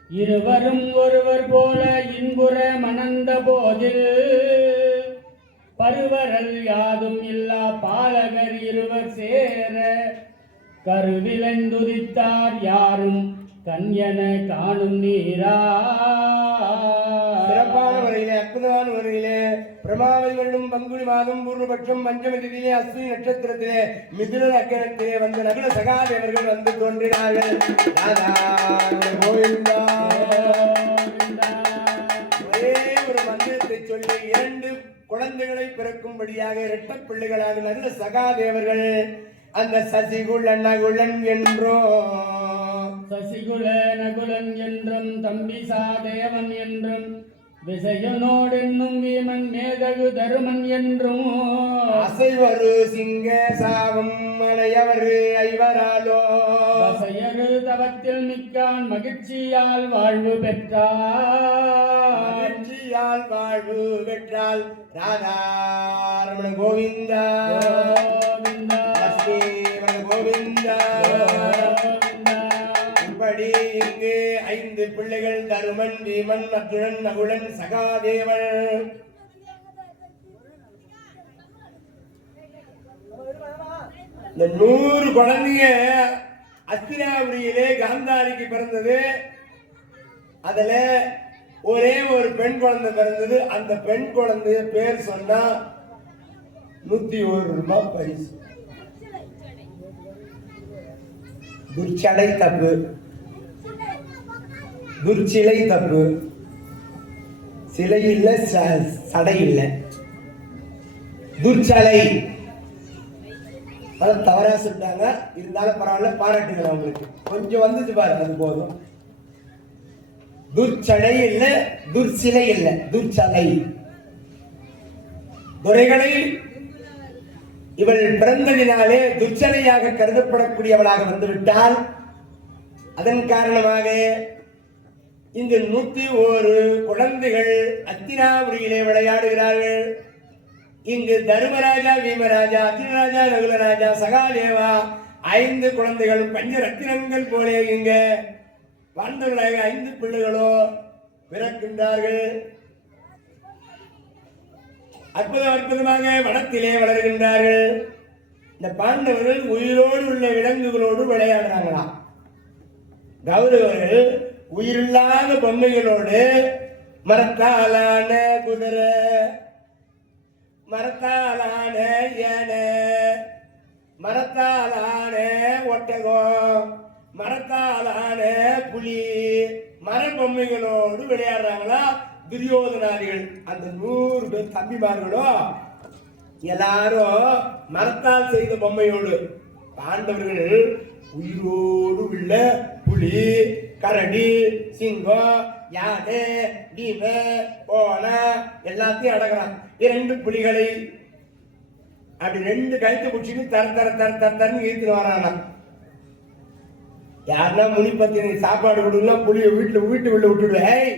இருவரும் ஒருவர் போல இன்புற மணந்த போதில் பருவரல் யாதும் இல்லா பாலகர் இருவர் சேர கருவிலந்துதித்தார் யாரும் கண்யன காணும் நீரா. சிறப்பான வரையிலே அற்புதமான வரையிலே பிரமாவை வருடம் பங்குனி மாதம் பூர்வபட்சம் பஞ்சமி திதியிலே அஸ்வினி நட்சத்திரத்திலே மிதுன நட்சத்திரத்திலே வந்த நகுல சகாதேவர்கள் வந்து தோன்றினார்கள். கோவிந்தா ஒரே ஒரு மந்திரத்தை சொல்லி 2 குழந்தைகளை பிறக்கும்படியாக இரட்ட பிள்ளைகளாக நகுல சகாதேவர்கள் அந்த சசிகுல நகுலன் என்றோ சசிகுல நகுலன் என்றும் தம்பி சாதேவன் என்றும் விசயனோடு என்னும் வீமன் மேதகு தருமன் என்றும் அசைவரு சிங்க சாவம் மலையவரு ஐவராலோ வசையரு தவத்தில் மிக்கான் மகிழ்ச்சியால் வாழ்வு பெற்றார். மகிழ்ச்சியால் வாழ்வு பெற்றால் ராதாரமண கோவிந்தா கோவிந்தா லட்சுமி கோவிந்தா. இப்படி இங்கு 5 பிள்ளைகள் தருமன் வீமன் அர்ஜுனன் நகுலன் சகாதேவன். இந்த 100 குழந்தைய அஸ்தினாபுரியிலே காந்தாரிக்கு பிறந்தது. அதுல ஒரே ஒரு பெண் குழந்தை பிறந்தது. அந்த பெண் குழந்தைய பேர் சொன்னா 101 ரூபாய் பரிசு. துர்ச்சடை தப்பு, துர்ச்சிலை தப்பு, சிலை இல்ல சடை இல்ல, துர்ச்சலை தவறா சொல்லிட்டாங்க. இருந்தாலும் பரவாயில்ல, பாராட்டுகள் அவங்களுக்கு. கொஞ்சம் வந்துச்சு பாரு, அது போதும். துர்ச்சடை இல்ல, துர்சிலை இல்ல, துர்ச்சலை. துரைகளை இவள் பிறந்ததினாலே துர்ச்சனையாக கருதப்படக்கூடியவளாக வந்துவிட்டால் அதன் காரணமாக இங்கு 101 குழந்தைகள் அத்தினாபுரியிலே விளையாடுகிறார்கள். இங்கு தர்மராஜா, பீமராஜா, அத்தினராஜா, நகுலராஜா, சகாதேவா 5 குழந்தைகள் பஞ்ச ரத்தினங்கள் போல இங்க வாழ்ந்தவர்களாக 5 பிள்ளைகளோ பிறக்கின்றார்கள். அற்புதமாக வனத்திலே வளர்கின்றார்கள். இந்த பாண்டவர்கள் உயிரோடு உள்ள விலங்குகளோடு விளையாடுறாங்களா. கௌரவர்கள் உயிரில்லாத பொம்மைகளோடு மரத்தாலான குதிரை, மரத்தாலான யானை, மரத்தாலான ஒட்டகம், மரத்தாலான புலி, மர பொம்மைகளோடு விளையாடுறாங்களா துரியோதனாதிகள். அந்த 100 பேர் தம்பிமார்களோ எல்லாரும் மரத்தால் செய்த பொம்மையோடு, பாண்டவர்கள் உயிரோடு உள்ள புலி, கரடி, சிங்கம், யானை, பீம, போன எல்லாத்தையும் அடங்குறான். 2 புலிகளை அப்படி 2 கழுத்து பிடிச்சிட்டு தரன்னு இழுத்துட்டு வரானா. யாருன்னா முனிப்பத்தி சாப்பாடு கொடுக்கலாம், புளிய வீட்டு உள்ள விட்டுடுவேன்.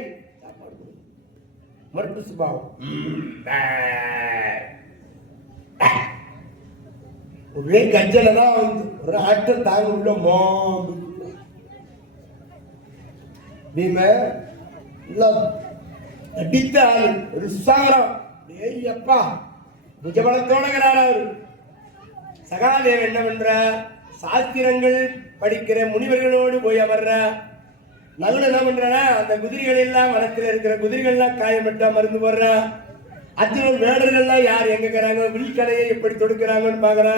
மருத்து சுபாவம் ஒரே கஜ்ஜல தான் வந்து ஒரு ஆட்டம் தாங்க உள்ள மோந்து பீம அடித்த ஆளு ஒரு சாகரம். ஏய்யப்பா புஜபலத்தோடுகிறார் அவரு. சகாதேவன் என்ன பண்ற, சாஸ்திரங்கள் படிக்கிற முனிவர்களோடு போய் அமர்ற. நகுல என்ன பண்றா, அந்த குதிரைகள் எல்லாம் வனத்தில் இருக்கிற குதிரைகள் எல்லாம் காயப்பட்டா மருந்து போடுறா. அர்ஜுனன் வேடர்கள்லாம் யார் எங்க இருக்கிறாங்க, வில்கலையை எப்படி தொடுக்கிறாங்கன்னு பாக்குறா.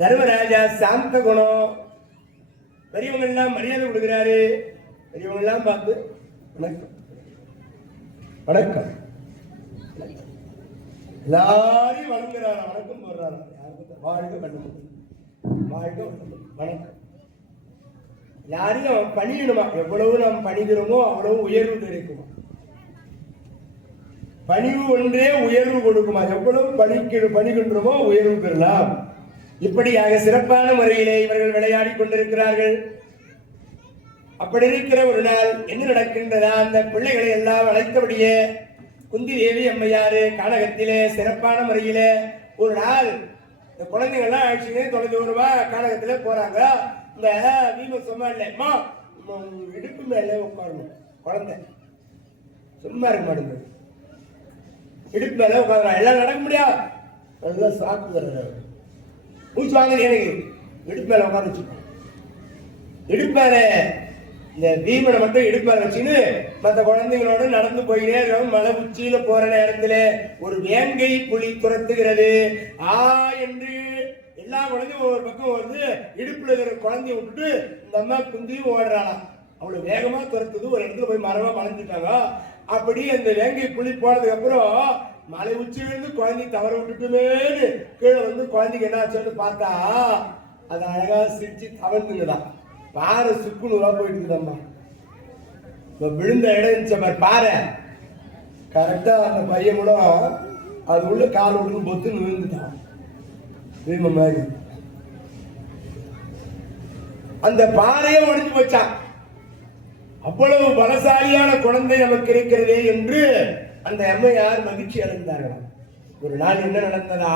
தர்மராஜா சாந்த குணம், பெரியவங்க எல்லாம் மரியாதை கொடுக்கிறாரு. பெரியவங்க எல்லாம் பார்த்து வணக்கம் வணக்கம் எல்லாரையும் வணங்குறாரா, வணக்கம் போடுறாரா. வாழ்க வணக்கம், வாழ்க வணக்கம். யாரையும் பணியணுமா, எவ்வளவு நாம் பணிகிறோமோ அவ்வளவு உயர்வு கிடைக்குமா. பணிவு ஒன்றே உயர்வு கொடுக்குமா, எவ்வளவு பணிகின்றோமோ உயர்வு பெறலாம். இப்படியாக சிறப்பான முறையிலே இவர்கள் விளையாடி கொண்டிருக்கிறார்கள். அப்படி இருக்கிற ஒரு நாள் என்ன நடக்கின்றதா, அந்த பிள்ளைகளை எல்லாம் அழைத்தபடியே குந்தி தேவி அம்மையாரு கானகத்திலே சிறப்பான முறையிலே ஒரு நாள் இந்த குழந்தைங்க எல்லாம் அழைச்சிங்க தொலைதூரமா கானகத்திலே போறாங்க. இந்த வீம சும்மா இல்லைம்மா இடுப்பு மேல உட்காரணும், குழந்தை சும்மா இருக்க மாட்டேங்குது, இடுப்பு மேல உட்காந்துறான். எல்லாம் நடக்க முடியாது, எல்லாம் சாப்பிட்டு மூச்சு வாங்க, எனக்கு இடுப்பு மேல உட்கார வச்சுக்கோ. இடுப்பு மேல இந்த பீமனை மட்டும் இடுப்பார வச்சுன்னு மற்ற குழந்தைங்களோட நடந்து போயினே மலை உச்சியில போற நேரத்துல ஒரு வேங்கை புலி துரத்துகிறது. என்று எல்லா குழந்தையும் ஒரு பக்கம் வந்து இடுப்புல இருக்கிற குழந்தைய விட்டுட்டு இந்த அம்மா குந்தியும் ஓடுறாளாம். அவ்வளவு வேகமா துரத்துது. ஒரு இடத்துல போய் மரமா வளைஞ்சிட்டாங்க. அப்படி அந்த வேங்கை புலி போனதுக்கு அப்புறம் மலை உச்சியிலிருந்து குழந்தை தவற விட்டுட்டுமேனு கீழே வந்து குழந்தைக்கு என்ன ஆச்சுன்னு பார்த்தா அது அழகா சிரிச்சு தவறுதுங்கதான். பாறை சுக்குநூறா போயிட்டு இருக்குதம்மா. விழுந்த இடம் இருந்துச்ச பாறை கரெக்டா அந்த பையன் கூட அது உள்ள கால் விட்டு பொத்துன்னு விழுந்துட்டான். வீம மாதிரி அந்த பாறையே ஒடிஞ்சு போச்சான். அவ்வளவு பலசாலியான குழந்தை நமக்கு இருக்கிறதே என்று அந்த அம்மையார் மகிழ்ச்சி அடைந்தார்களாம். ஒரு நாள் என்ன நடந்ததா,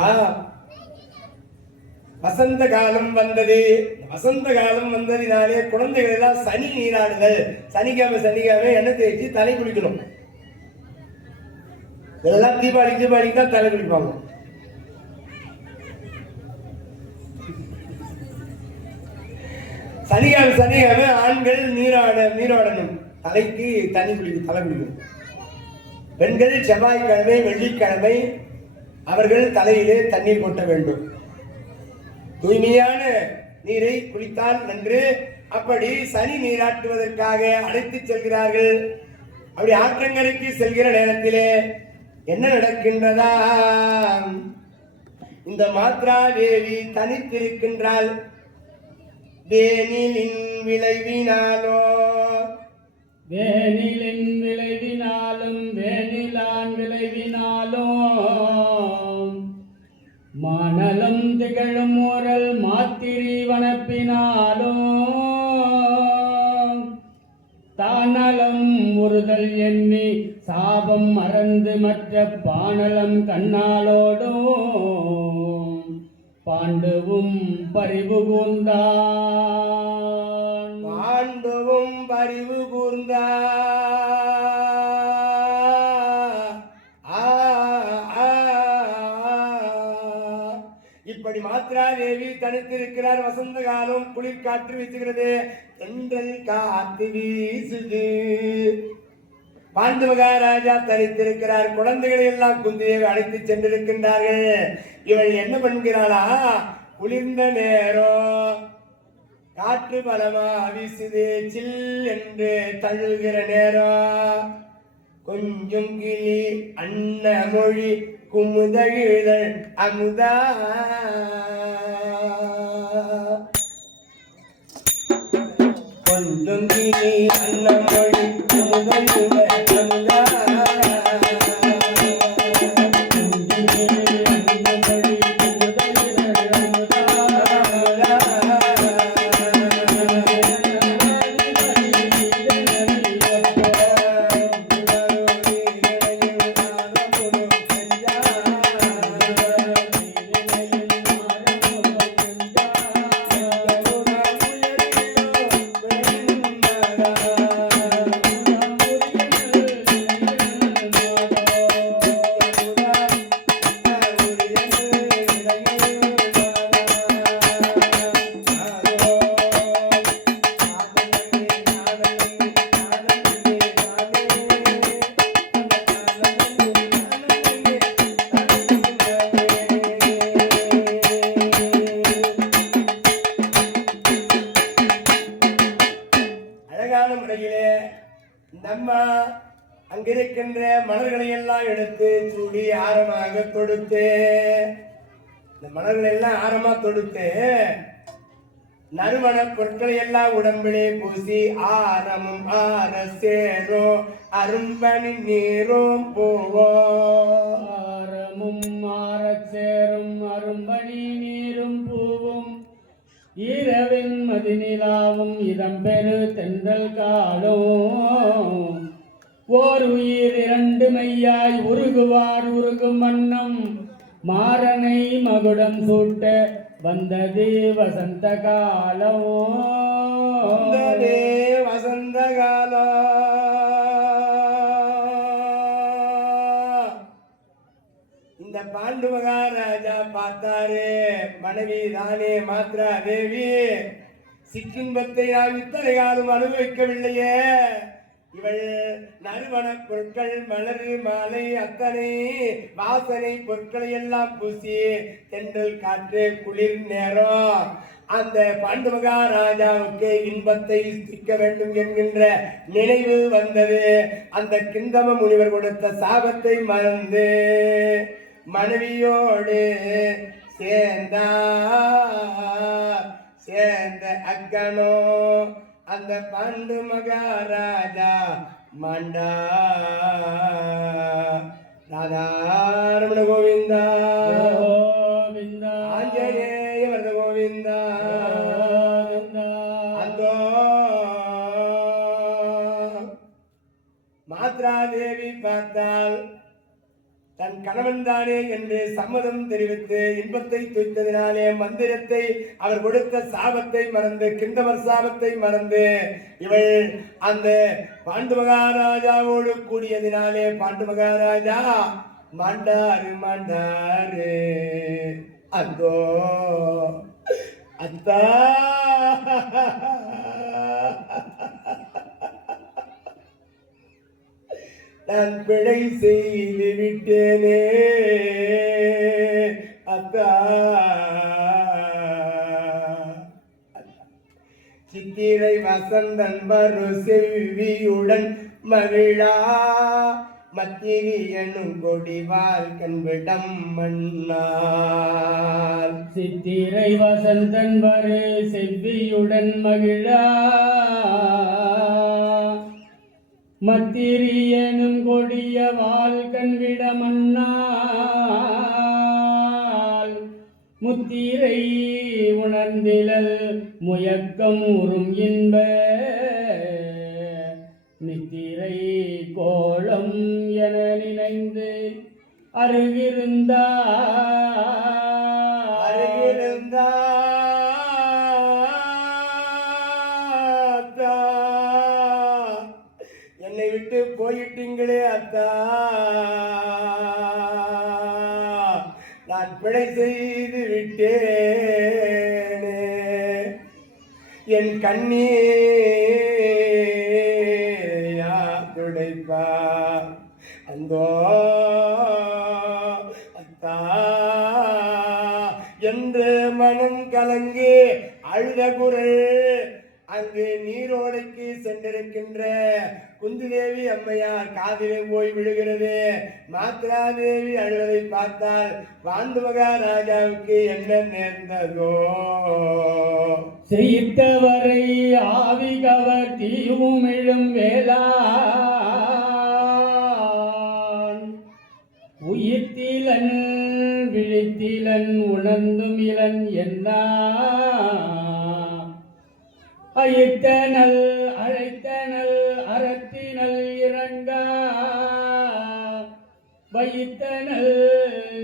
வசந்த காலம் வந்தது. வசந்த காலம் வந்ததினாலே குழந்தைகள் எல்லாம் சனி நீராடுதல், சனிக்கிழமை எண்ணெய் தேய்ச்சி தலை குளிக்கணும். இதெல்லாம் தீபாவளிக்கு தான் தலை குளிப்பாங்க. சனிக்கிழமை ஆண்கள் நீராடணும், தலைக்கு தலை குளிக்கணும். பெண்கள் செவ்வாய்க்கிழமை வெள்ளிக்கிழமை அவர்கள் தலையிலே தண்ணீர் கொட்ட வேண்டும். தூய்மையான நீரை குளித்தால் நன்று. அப்படி சனி நீராட்டுவதற்காக அழைத்து செல்கிறார்கள். அப்படி ஆற்றங்கரைக்கு செல்கிற நேரத்திலே என்ன நடக்கின்றதா, இந்த மாத்ரா தேவி தனித்திருக்கின்றாள். வேனிலின் விளைவினாலும் வேனிலான் விளைவினாலும் மானலம் திகழும் ஓரல் மாத்திரி வனப்பினாலும் தானலம் முறுதல் எண்ணி சாபம் மறந்து மற்ற பானலம் கண்ணாலோடும் பாண்டுவும் பரிவு கூர்ந்தான். இப்படி மாத்ரா தேவி தனித்திருக்கிறார். வசந்த காலம், குளிர் காற்று வீசுகிறது, தென்றல் காத்து வீசுது. பாண்டு மகாராஜா தனித்திருக்கிறார். குழந்தைகளை எல்லாம் குந்தியை அழைத்து சென்றிருக்கின்றார்கள். இவள் என்ன பண்ணுகிறாளா, குளிர்ந்த நேரம் காற்று பலமா வீசுது, சில் என்று தழுவுகிற நேரம் கொஞ்சம் கிளி அன்ன மொழி குமுதகிழல் அமுதா கொஞ்சம் கிளி அன்ன மொழி குமுதகிழல் அமுதா அங்கிருக்கின்ற மலர்களை எல்லாம் எடுத்து சூடி ஆரமாக தொடுத்து, இந்த மலர்களை எல்லாம் ஆரமா தொடுத்து நறுமண பொருட்களை எல்லாம் உடம்பிலே பூசி ஆரமும் ஆர சேரும் அரும்பணி நீரும் பூவோம். ஆரமும் ஆர சேரும் அரும்பணி நீரும் பூவும் இரவின் மதிநிலாவும் இதம்பெரு தென்றல் காலும் ஓர் உயிர் இரண்டு மெய்யாய் உருகுவார் உருகும் வண்ணம் மாறனை மகுடம் சூட்ட வந்தது வசந்த காலம் வந்ததே வசந்த காலம். இந்த பாண்டு மகாராஜா பார்த்தாரு, மனைவி தானே மாத்ரா தேவி சிற்றின்பத்தை நாம் இத்தனை காலம் அனுபவிக்கவில்லையே. இவள் நறுமண பொருட்கள் மலர் மாலை அத்தனை வாசனை பொருட்களை எல்லாம் பூசி தென்றல் காற்று குளிர் நேரம் அந்த பாண்டு மகாராஜாவுக்கு இன்பத்தை சிக்க வேண்டும் என்கின்ற நினைவு வந்தது. அந்த கிந்தம முனிவர் கொடுத்த சாபத்தை மறந்து மனைவியோடு சேர்ந்த அக்கனோ அந்த பாண்டு மகாராஜா மாண்டா. ராதாரமண கோவிந்தா கோவிந்தா ஆஞ்சநேய வரத கோவிந்தா. அந்தோ மாத்ரா தேவி பார்த்தால் தன் கணவன் தானே என்று சம்மதம் தெரிவித்து இன்பத்தை துய்த்ததினாலே மந்திரத்தை அவர் கொடுத்த சாபத்தை மறந்து கிந்தவர் சாபத்தை மறந்து இவள் அந்த பாண்டு மகாராஜாவோடு கூடியதினாலே பாண்டு மகாராஜா மாண்டாரு அந்தோ அத்தா நான் பிழை செய்து விட்டேனே அத்தா. சித்திரை வசந்தன் வரு செல்வியுடன் மகிழா மத்திரி எனும் கொடிவால் கண்விடம் மன்னார். சித்திரை வசந்தன் வரு செவ்வியுடன் மகிழா மத்திரி எனும் கொடிய வால் கண்விட மன்னாள் முத்திரை உணர்ந்திலல் முயக்கம் உறும் இன்ப நித்திரை கோலம் என நினைந்து அருகிருந்தா என்னை விட்டு போயிட்டீங்களே அத்தா. நான் பிழை செய்து விட்டேனே. என் கண்ணீரையா துடைப்பா அந்தோ அத்தா என்று மனம் கலங்கி அழுத குரல் அங்கு நீரோடைக்கு சென்றிருக்கின்ற குந்திதேவி அம்மையார் காதிலே போய் விழுகிறது. மாத்ரா தேவி அழுவதை பார்த்தால் பாண்டு மகாராஜாவுக்கு என்ன நேர்ந்ததோ. செய்தவரை ஆவிகவர் தீவுமிழும் வேளா உயிர்த்திலன் விழித்திலன் உணர்ந்தும் இளன் என்ன அழைத்தனல் அறத்தினல் இறங்கா வைத்தனல்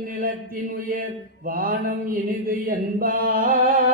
நிலத்தின் உயர் வானம் இனிது என்பார்